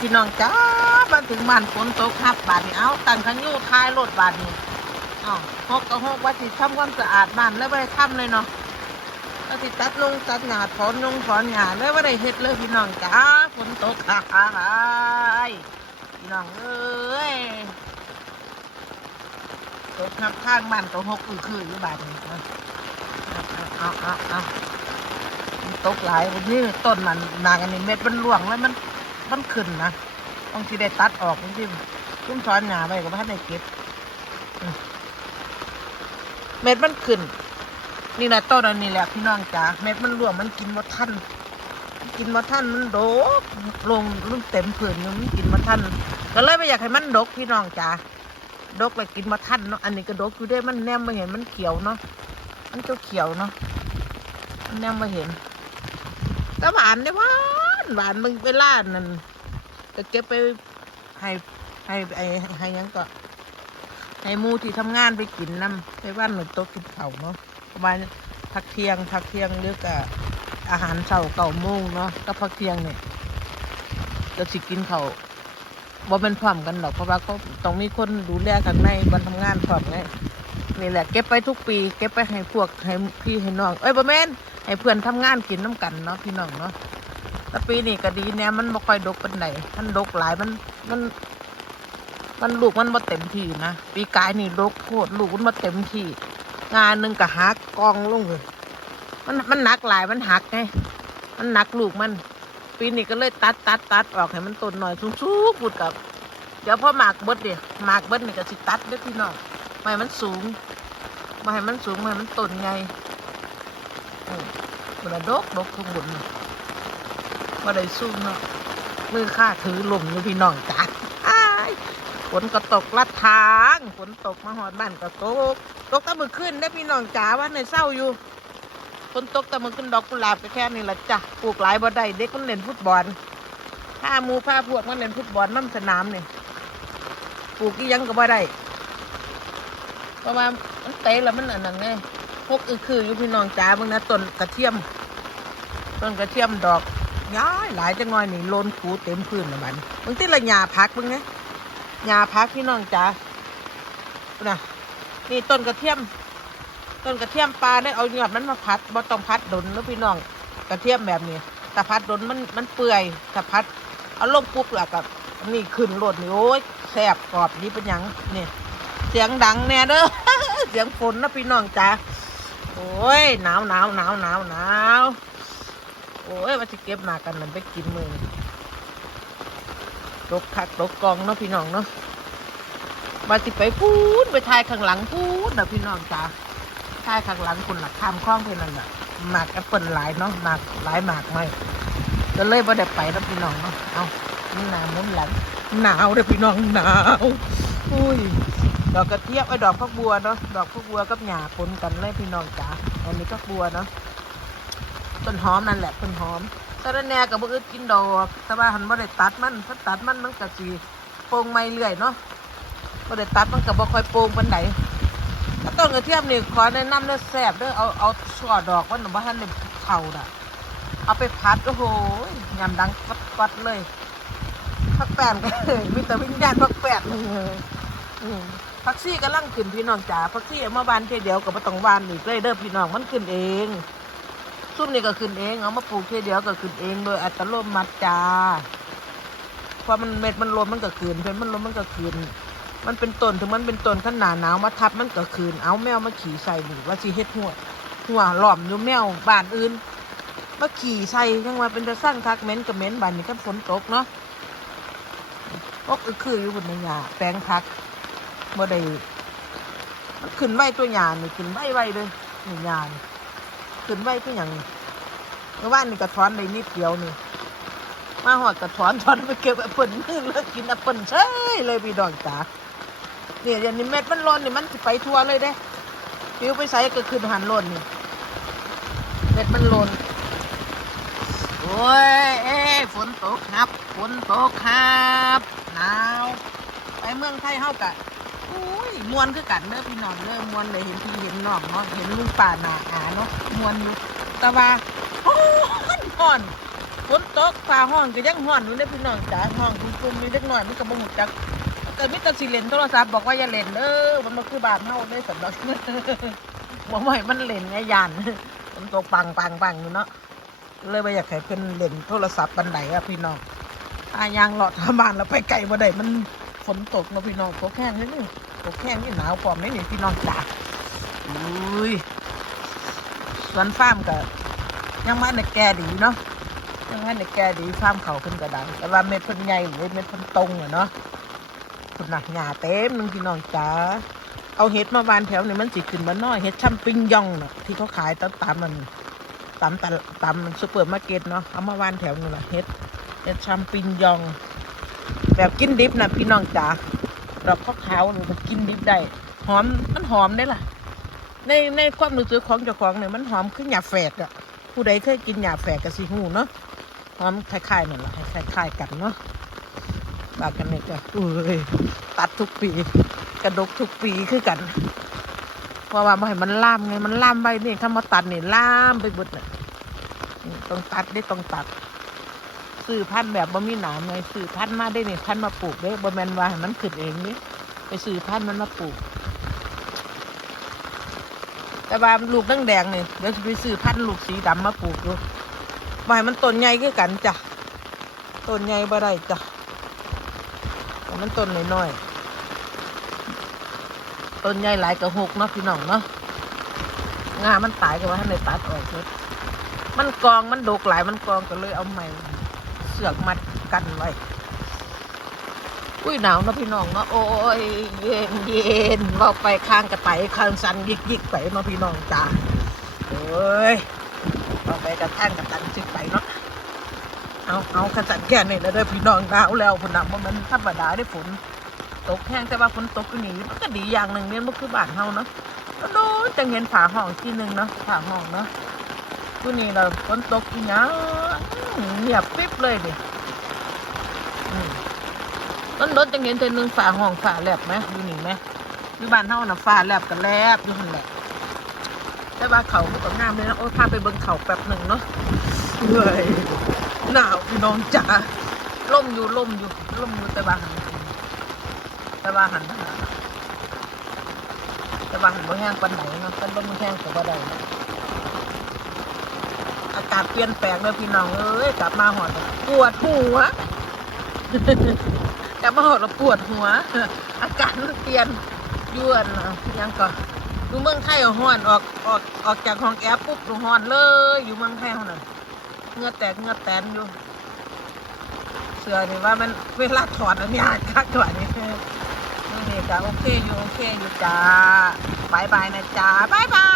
พี่น้องจ้ามาถึงบ้านฝนตกครับบาดนี้เอาตั้งขันยูท้ายรถบาดนี้อ้าหกก็หกว่าสิทำความสะอาดบ้านแล้วไม่ได้ทำเลยเนาะแล้วสิตัดลงตัดหญ้าถอนลงถอนหญ้าเลยว่าได้เฮ็ดเลยพี่น้องจ้าฝนตกฮ่าฮ่าฮ่าพี่น้องเอ้ยตกครับข้างบ้านก็หกคือคืออยู่บาดนี้เอาเอาเอาตกหลายวันนี้ต้นมันนางอันนี้เม็ดมันร่วงแล้วมัน มันขึ้นนะต้องที่ได้ตัดออกจริงๆชุ่มช้อนหนาไปกับพ่านได้เก็บเม็ดมันขึ้น นี่แหละต้นอันนี้แหละพี่น้องจ๋าเม็ดมันร่วงมันกินมดท่านกินมดท่านมันโดกลงลุ่มเต็มผืนอยู่มันกินมดท่านก็เลยไม่อยากให้มันดกพี่น้องจ๋าดกเลยกินมดท่านเนาะอันนี้ก็ดกอยู่ได้มันแนมมาเห็นมันเขียวเนาะมันเขียวเขียวเนาะมันแนมมาเห็นแต่หวานได้หวา หวานมึงไปล่านั่นก็เก็บไปให้ให้ไอ้ให้ยังก็ให้มูที่ทำงานไปกินน้ำไปบ้านหนูโต๊ะกินเผาเนาะประมาณพักเที่ยงพักเที่ยงหรือกับอาหารเช้าเก่าโมงเนาะก็พักเที่ยงเนี่ยก็สิกินเขาบ่เป็นพร้อมกันหรอกเพราะว่าเขาต้องมีคนดูแลกันในวันทำงานพร้อมไงนี่แหละเก็บไปทุกปี เก็บไปให้พวกให้พี่ให้น้องเอ้ยบ่แม่นให้เพื่อนทำงานกินน้ำกันเนาะพี่น้องเนาะ แล้วปีนี้ก็ดีเนี่ยมันบ่ค่อยดกปานใดมันดกหลายมันมัน มันลูกมันบ่เต็มที่นะปีกายนี่ดกโคตรลูกมันบ่เต็มที่งานหนึ่งก็หักกองลงเลยมันมันหนักหลายมันหักไงมันหนักลูกมัน ปีนี้ก็เลยตัดตัดตัดออกให้มันต้นหน่อยสูงๆพูดกับ เดี๋ยวพอหมากเบิดเดี๋ยวหมากเบิดนี่ก็สิตัดเด้อพี่น้องไม่ให้มันสูงไม่ให้มันสูงไม่ให้มันต้นไงมันนดกดกข้างบน น่ะมาได้สู้เนาะมือข้าถือลมอยู่พี่น้องจ้าฝนก็ตกลัดทางฝนตกมาหอดบ้านก็ตก ตกตะมือขึ้นได้พี่น้องจ๋าว่าในเศร้าอยู่ฝนตกตะมือขึ้นดอกกุหลาบก็แค่นี้ละจ้ะปลูกหลายบ่ได้เด็กมันเล่นฟุตบอลผ้ามูผ้าพวกมันเล่นฟุตบอลน้ำสนามนี่ปลูกกี่ยังก็บ่ได้เพราะว่ามันเตะแล้วมันอันนั้นไงพวกอือคืออยู่พี่น้องจ๋าเบิ่งนะต้นกระเทียมต้นกระเทียมดอก ย้ายหลายจังน้อยนี่โลนขูเต็มพื้นละบันบางทีละหญ้าพักเบิ่งนะหญ้าพักพี่น้องจ๋านะนี่ต้นกระเทียม ต้นกระเทียมปลาได้เอายอดมันมาพัดบ่ต้องพัดดนแล้วพี่น้องกระเทียมแบบนี้แต่พัดดนมันมันเปื่อยถ้าพัดเอาลงปุ๊บแล้วกับนี่ขึ้นโลดนี่โอ้ยแสบกรอบนี่เป็นยังนี่เสียงดังแน่เด้อเสียงฝนนะพี่น้องจ๋าโอ้ยหนาวหนาวหนาวหนาวหนาว โอ้ยว่าจะเก็บหมากันนั่นไปกินมือตกคักตกกองเนาะพี่น้องเนาะว่าสิไปพูดไปทายข้างหลังพูดนะพี่น้องจ้าทายข้างหลังคุณหลักข้ามคล้องเพื่อนนั่นน่ะหมากแอปเปิลหลายเนาะหมากหลายหมากไม่ก็เลยว่าได้ไปนะพี่น้องเนาะเอานี่หนาหมุนหลังหนาวเลยพี่น้องหนาวอุ้ยดอกกระเทียมไอ้ดอกพักบัวเนาะดอกพักบัวกับหญ้าปนกันเลยพี่น้องจ๋าอันนี้พักบัวเนาะ ต้นหอมนั่นแหละต้นหอมตอนแหน่กับบ่อึดกินดอกแต่ว่าหันบ่ได้ตัดมันถ้าตัดมันมันก็สิโป่งไม่เรื่อยเนาะบ่ได้ตัดมันก็บ่ค่อยโป่งปานใดถ้าต้นกระเทียมนี่ขอแนะนำเด้อแซ่บเด้อเอาเอาช่อดอกมันน่ะบ่ทันได้เฒ่าน่ะ เอาไปพัดโอ้โหยำดังปัดๆเลยพักแป้นก็มีแต่วิญญาณพักแป้นอืมพักซี่กำลังขึ้นพี่น้องจ๋าพักซี่เอามาบานเทีเดียวกับมาต้องบานอีกเลยเด้อพี่น้องมันขึ้นเอง ซุ่มนี่ก็ขึ้นเองเอามาปลูกเทีเดียวก็ขึ้นเองโดยอัตโนมัติจ้าพอมันเม็ดมันลมมันก็ขึ้นเพนมันลมมันก็ขึ้นมันเป็นต้นถึงมันเป็นต้นขนาดหนาวมาทับมันก็ขึ้นเอาแมวมาขี่ใส่หรือว่าสิเฮ็ดหัวหัวหล่อมอยู่แมวบ้านอื่นมาขี่ใส่ยังว่าเป็นตะสร้างคักเม็นกับเม็นบ้านนี้กันฝนตกเนาะพกคืออยู่บนในหญ้าแปลงพักบ่ได้มันขึ้นไว้ตัวหยานี่ขึ้นไว้ไว้เลยนี่หยานี่ขึ้นไว้ตัวอย่างนี้ เมื่อวานนี่กระถอนได้นิดเดียวนี่ มาหอดกระถอนถอนไปเก็บแอปเปิลมือแล้วกินแอปเปิลเฉยเลยพี่ดองจ๋าเนี่ยเดี๋ยวนี้เม็ดมันร้อนนี่มันไปทั่วเลยเด้ปิวไปใส่ก็ขึ้นหันร้อนนี่เม็ดมันร้อนโอ้ยเอ้ฝนตกครับฝนตกครับหนาวไปเมืองไทยเฮากะอุ้ยมวนคือกันเด้อพี่น้องเด้อมวนเลยเห็นพี่เห็นน้องเนาะเห็นลุงป่าหนาอาเนาะมวนอยู่แต่ว่า ฮ้อนฮ้อนฝนตกฟ้าห้องก็ยังห้อนอยู่เด้อพี่น้องจ๋าห้องคุณคุมมีเล็กน้อยมันก็บ่ฮู้จักแต่มิตรสิเล่นโทรศัพท์บอกว่าอย่าเล่นเด้อมันบ่คือบานเฮาเด้สำหรับบ่ให้มันเล่นไงยานฝนตกปังปังปังอยู่เนาะเลยบ่อยากให้เพิ่นเล่นโทรศัพท์บันไดอะพี่น้องถ้ายางเลาะทาบ้านแล้วไปไกลบ่ได้มันฝนตกเนาะพี่น้องตกแห้งนิดนึงตกแห้งนี่หนาวพร้อมนี่นี่พี่น้องจ๋าอุ้ยสวนฟาร์มก็ ยังมาในแก่ดีเนาะยังให้ในแกดีฟาร์มเขาขึ้นกระดังแต่ว่าเม็ดเพิ่นใหญ่หรือเม็ดเพิ่นตรงอะเนาะคุณหนักหญ้าเต็มหนึงพี่น้องจ๋าเอาเห็ดมาวานแถวนี่มันสิขึ้นมาน้อยเห็ดชัมปิงยองเน่ะที่เขาขายตามตามมันตามตาดตามซูเปอร์มาร์เก็ตเนาะเอามาวานแถวนี่แหละเห็ดเห็ดชัมปิงยอง แบบกินดิบนะพี่น้องจ๋าดอกขาวๆนี่มันกินดิบได้หอมมันหอมได้ล่ะ ในในความรู้สึกของเจ้าของเนี่ยมันหอมขึ้นหยาแฝดอะ ผู้ใดเคยกินหยาแฝดกับสีหูเนาะหอมคล้ายๆนั่นแหละคล้ายๆกันเนาะบากันนี่ก็อุ้ยตัดทุกปี กระดกทุกปีคือกัน เพราะว่าบ่ให้มันล่ามไงมันล่ามไปนี่ถ้ามาตัดนี่ล่ามไปหมดเลยนี่ต้องตัดได้ต้องตัดซื้อพันธุ์แบบบ่มีหนามไงซื้อพันธุ์มาได้นี่พันธุ์มาปลูกได้บ่แมนว่าให้มันขึ้นเองนี่ไปซื้อพันธุ์มันมาปลูก แต่ว่าลูกตั้งแดงนี่เดี๋ยวจะไปซื้อพันธุ์ลูกสีดำมาปลูกดูให้มันต้นใหญ่คือกันจ้ะต้นใหญ่บ่ได้จ้ะมันต้นน้อยๆต้นใหญ่หลายกระหกเนาะพี่น้องเนาะงามันตายก็ว่าให้ในตัดออกเลยมันกองมันดกหลายมันกองก็เลยเอาไม้เสือกมัดกันไว้ อุ้ยหนาวนะพี่น้องเนาะโอ้ยเย็นเย็นเว่าไปข้างกระไตข้างสันยิกยิกไปเนาะพี่น้องจ้าเอ้ยเอาไปกระทั่งกับตันสิไปเนาะเอาเอากระจัดแก่นี่แล้วเด้อพี่น้องหนาวแล้วฝนหนักมันธรรมดาได้ฝนตกแห้งแต่ว่าฝนตกก็หนีมันก็ดีอย่างหนึ่งเนี่ยมันคือบ้านเฮาเนาะก็โดนจังเห็นฝาห้องที่หนึ่งเนาะฝาห้องเนาะทุนี่เราฝนตกอีหยังเงียบปิ๊บเลยดิ ต้นรถจังเห็นแต่หนึ่งฝาห้องฝาแลบไหมอยู่นี่ไหมอยู่บ้านเฮาน่ะฝาแลบกับแลบอยู่หันแหละแต่ว่าเขามันก็งามเลยนะโอ้พาไปเบิ่งเขาแป๊บหนึ่งเนาะเฮ้ยหนาวพี่น้องจ๋าล่มอยู่ล่มอยู่ล่มอยู่แต่ว่าหันแต่ว่าหันแต่ว่าหันบ่แห้งปานไหนเนาะกันบ่มันแห้งก็บ่ได้นะอากาศเปลี่ยนแปลงเลยพี่น้องเอ้ยกลับมาหอดปวดหัว ลับมาหอดแล้วปวดหัว อากาศมันเปลี่ยนยวนะยังก็อยู่เมืองไทยห้อนออกออกออกจากห้องแอร์ปุ๊บฮ้อนเลย อยู่เมืองไทยเท่านั้นเงือแตกเงือแตนอยู่ เสื้อนี่ว่ามันเวลาถอดอันนี้อาจคักกว่านี้นี่นี่จ้าโอเคอยู่โอเคอยู่จ้าบายบายนะจ้าบายบาย